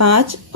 5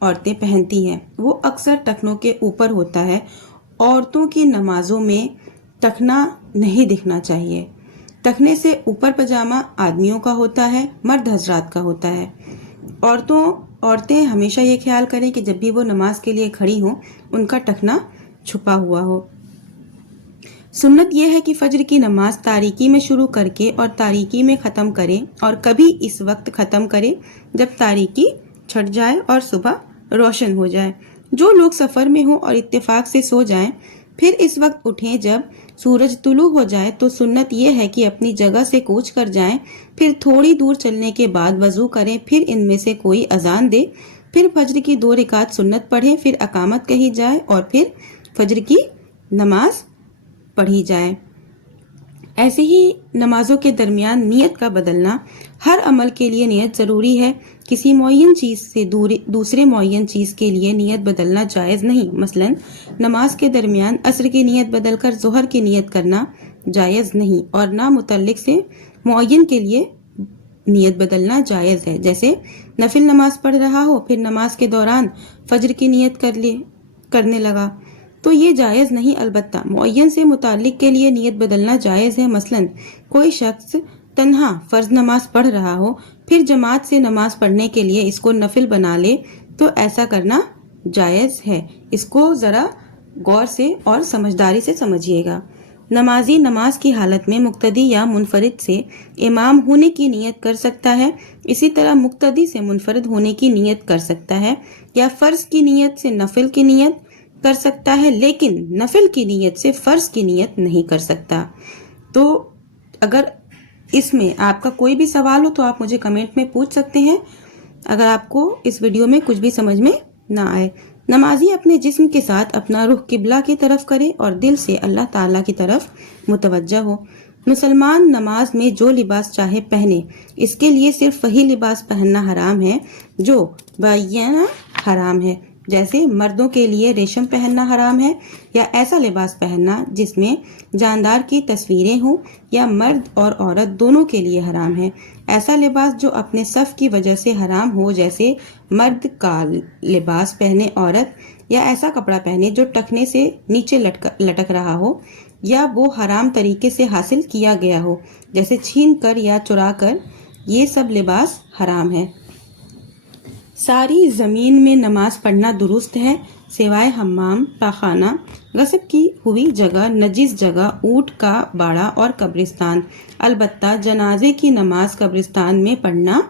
عورتیں پہنتی ہیں وہ اکثر ٹخنوں کے اوپر ہوتا ہے۔ عورتوں کی نمازوں میں ٹخنا نہیں دکھنا چاہیے۔ ٹخنے سے اوپر پاجامہ آدمیوں کا ہوتا ہے، مرد حضرات کا ہوتا ہے۔ عورتیں ہمیشہ یہ خیال کریں کہ جب بھی وہ نماز کے لیے کھڑی ہوں ان کا ٹخنا چھپا ہوا ہو۔ سنت یہ ہے کہ فجر کی نماز تاریکی میں شروع کر کے اور تاریکی میں ختم کرے، اور کبھی اس وقت ختم کرے جب تاریکی چھٹ جائے اور صبح روشن ہو جائے۔ جو لوگ سفر میں ہوں اور اتفاق سے سو جائیں پھر اس وقت اٹھیں جب سورج طلوع ہو جائے تو سنت یہ ہے کہ اپنی جگہ سے کوچ کر جائیں، پھر تھوڑی دور چلنے کے بعد وضو کریں، پھر ان میں سے کوئی اذان دے، پھر فجر کی 2 رکعت سنت پڑھیں، پھر اقامت کہی جائے اور پھر فجر کی نماز پڑھی جائے۔ ایسے ہی نمازوں کے درمیان نیت کا بدلنا، ہر عمل کے لیے نیت ضروری ہے۔ کسی معین چیز سے دوسرے معین چیز کے لیے نیت بدلنا جائز نہیں۔ مثلا نماز کے درمیان عصر کی نیت بدل کر ظہر کی نیت کرنا جائز نہیں، اور نہ متعلق سے معین کے لیے نیت بدلنا جائز ہے۔ جیسے نفل نماز پڑھ رہا ہو پھر نماز کے دوران فجر کی نیت کرنے لگا تو یہ جائز نہیں، البتہ معین سے متعلق کے لیے نیت بدلنا جائز ہے۔ مثلا کوئی شخص تنہا فرض نماز پڑھ رہا ہو پھر جماعت سے نماز پڑھنے کے لیے اس کو نفل بنا لے تو ایسا کرنا جائز ہے۔ اس کو ذرا غور سے اور سمجھداری سے سمجھیے گا۔ نمازی نماز کی حالت میں مقتدی یا منفرد سے امام ہونے کی نیت کر سکتا ہے، اسی طرح مقتدی سے منفرد ہونے کی نیت کر سکتا ہے، یا فرض کی نیت سے نفل کی نیت کر سکتا ہے لیکن نفل کی نیت سے فرض کی نیت نہیں کر سکتا۔ تو اگر اس میں آپ کا کوئی بھی سوال ہو تو آپ مجھے کمنٹ میں پوچھ سکتے ہیں، اگر آپ کو اس ویڈیو میں کچھ بھی سمجھ میں نہ آئے۔ نمازی اپنے جسم کے ساتھ اپنا رخ قبلہ کی طرف کرے اور دل سے اللہ تعالیٰ کی طرف متوجہ ہو۔ مسلمان نماز میں جو لباس چاہے پہنے، اس کے لیے صرف وہی لباس پہننا حرام ہے جو بعینہ حرام ہے۔ جیسے مردوں کے لیے ریشم پہننا حرام ہے یا ایسا لباس پہننا جس میں جاندار کی تصویریں ہوں، یا مرد اور عورت دونوں کے لیے حرام ہے۔ ایسا لباس جو اپنے صف کی وجہ سے حرام ہو، جیسے مرد کا لباس پہنے عورت، یا ایسا کپڑا پہنے جو ٹخنے سے نیچے لٹک رہا ہو یا وہ حرام طریقے سے حاصل کیا گیا ہو، جیسے چھین کر یا چرا کر، یہ سب لباس حرام ہے۔ ساری زمین میں نماز پڑھنا درست ہے سوائے حمام، پاخانہ، غصب کی ہوئی جگہ، نجس جگہ، اونٹ کا باڑہ اور قبرستان۔ البتہ جنازے کی نماز قبرستان میں پڑھنا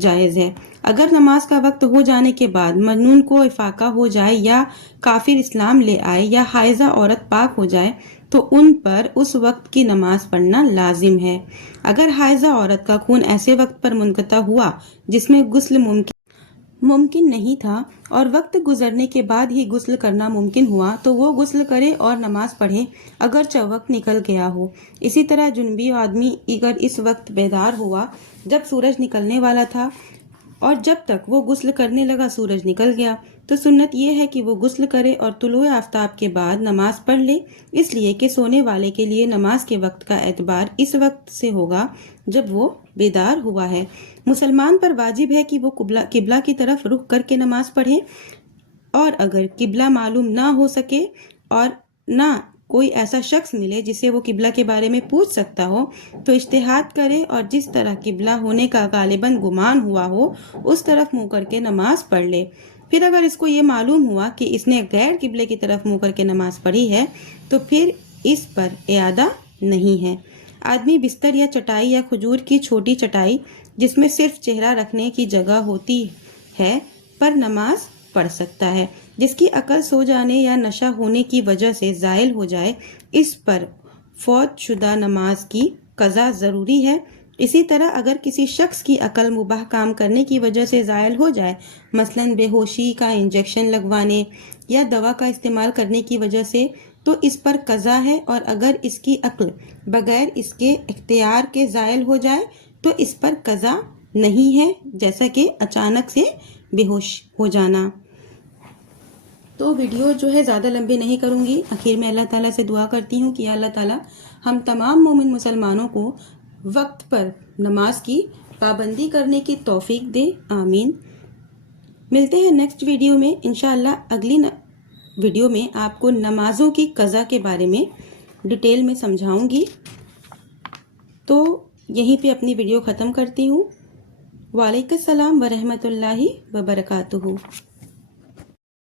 جائز ہے۔ اگر نماز کا وقت ہو جانے کے بعد مجنون کو افاقہ ہو جائے یا کافر اسلام لے آئے یا حائضہ عورت پاک ہو جائے تو ان پر اس وقت کی نماز پڑھنا لازم ہے۔ اگر حائضہ عورت کا خون ایسے وقت پر منقطع ہوا جس میں غسل ممکن نہیں تھا اور وقت گزرنے کے بعد ہی غسل کرنا ممکن ہوا تو وہ غسل کرے اور نماز پڑھے اگرچہ وقت نکل گیا ہو۔ اسی طرح جنبی آدمی اگر اس وقت بیدار ہوا جب سورج نکلنے والا تھا اور جب تک وہ غسل کرنے لگا سورج نکل گیا تو سنت یہ ہے کہ وہ غسل کرے اور طلوع آفتاب کے بعد نماز پڑھ لے، اس لیے کہ سونے والے کے لیے نماز کے وقت کا اعتبار اس وقت سے ہوگا جب وہ بیدار ہوا ہے۔ مسلمان پر واجب ہے کہ وہ قبلہ کی طرف رخ کر کے نماز پڑھے، اور اگر قبلہ معلوم نہ ہو سکے اور نہ کوئی ایسا شخص ملے جسے وہ قبلہ کے بارے میں پوچھ سکتا ہو تو اجتہاد کرے اور جس طرح قبلہ ہونے کا غالباً گمان ہوا ہو اس طرف منہ کر کے نماز پڑھ لے۔ پھر اگر اس کو یہ معلوم ہوا کہ اس نے غیر قبلے کی طرف منہ کر کے نماز پڑھی ہے تو پھر اس پر اعادہ نہیں ہے۔ آدمی بستر یا چٹائی یا کھجور کی چھوٹی چٹائی جس میں صرف چہرہ رکھنے کی جگہ ہوتی ہے پر نماز پڑھ سکتا ہے۔ جس کی عقل سو جانے یا نشہ ہونے کی وجہ سے زائل ہو جائے اس پر فوت شدہ نماز کی قضا ضروری ہے۔ اسی طرح اگر کسی شخص کی عقل مباح کام کرنے کی وجہ سے زائل ہو جائے، مثلاً بے ہوشی کا انجیکشن لگوانے یا دوا کا استعمال کرنے کی وجہ سے، تو اس پر قضا ہے، اور اگر اس کی عقل بغیر اس کے اختیار کے زائل ہو جائے تو اس پر قضا نہیں ہے، جیسا کہ اچانک سے بے ہوش ہو جانا۔ تو ویڈیو جو ہے زیادہ لمبے نہیں کروں گی۔ آخر میں اللہ تعالیٰ سے دعا کرتی ہوں کہ اللہ تعالیٰ ہم تمام مومن مسلمانوں کو وقت پر نماز کی پابندی کرنے کی توفیق دے، آمین۔ ملتے ہیں نیکسٹ ویڈیو میں انشاءاللہ. اگلی ویڈیو میں آپ کو نمازوں کی قضا کے بارے میں ڈیٹیل میں سمجھاؤں گی. تو یہیں پہ اپنی ویڈیو ختم کرتی ہوں. وعلیکم السلام ورحمۃ اللہ وبرکاتہ.